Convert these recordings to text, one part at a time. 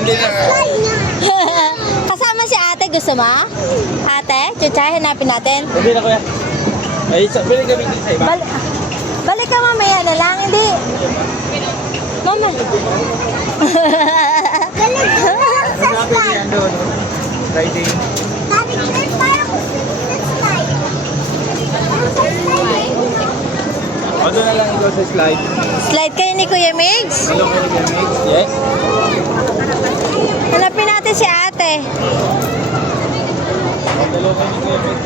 Hindi na. Kasama si ate, gusto mo? Ate, chuchay, hanapin natin. Hindi na kuya. Ay, bili kami din sa iba. Balik ka mamaya na lang, hindi. Mama. Balik ka sa slide. Riding. O, doon na lang ikaw sa slide. Slide kayo ni Kuya Migs? Hello, Kuya Mix. Yes. Hanapin natin si ate. Hello, Kuya Mix.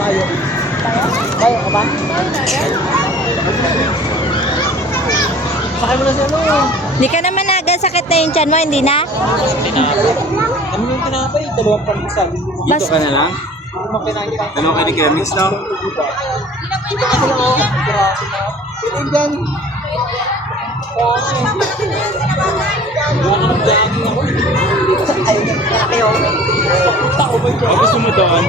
Tayo. Tayo ka ba? Sakay mo na siya, no? Hindi ka naman sakit na yung tiyan mo, hindi na? Ano yung tinapay? Dalawang pandesal. Dito ka na lang? Dalawa ka ni Kuya Mix, no? Gusto mo doon?